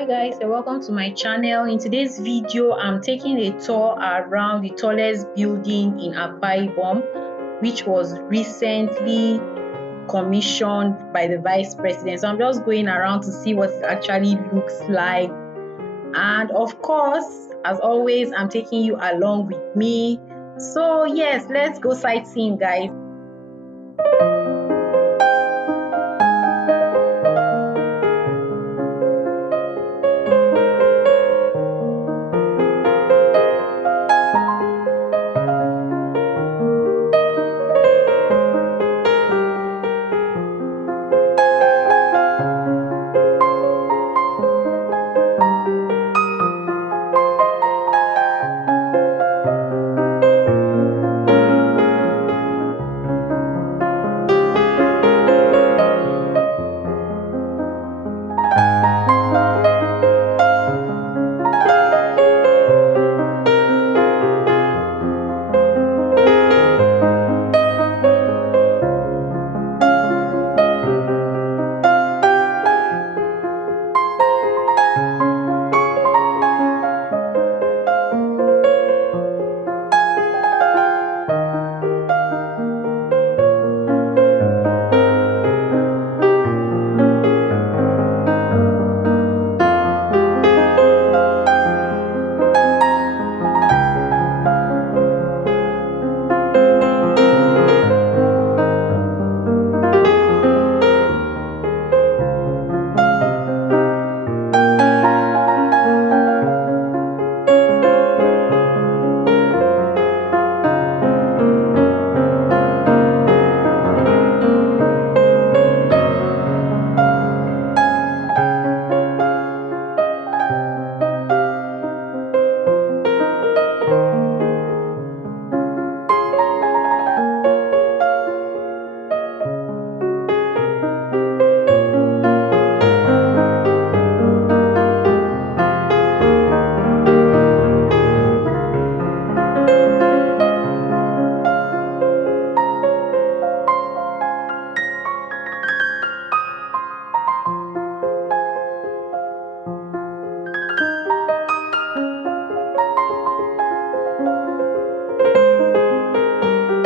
Hi guys, and welcome to my channel. In today's video, I'm taking a tour around the tallest building in Akwaibom, which was recently commissioned by the vice president. So I'm just going around to see what it actually looks like. And of course, as always, I'm taking you along with me. So yes, let's go sightseeing, guys.